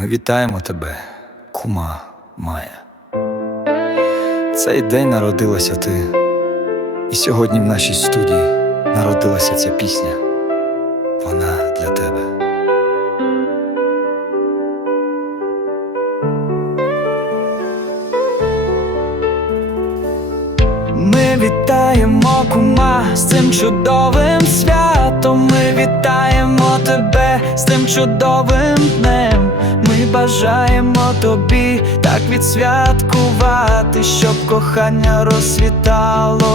Ми вітаємо тебе, кума Майя. Цей день народилася ти, і сьогодні в нашій студії народилася ця пісня. Вона для тебе. Ми вітаємо кума з цим чудовим святом. Ми вітаємо тебе з цим чудовим днем. Бажаємо тобі так відсвяткувати, щоб кохання розсвітало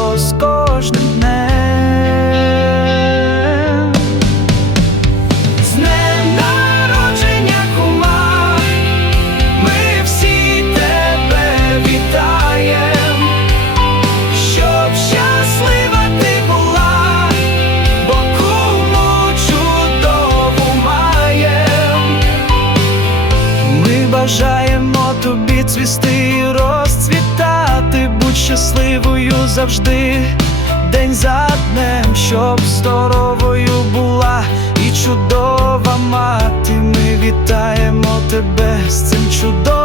цвісти і розцвітати, будь щасливою завжди, день за днем, щоб здоровою була і чудова мати. Ми вітаємо тебе з цим чудовим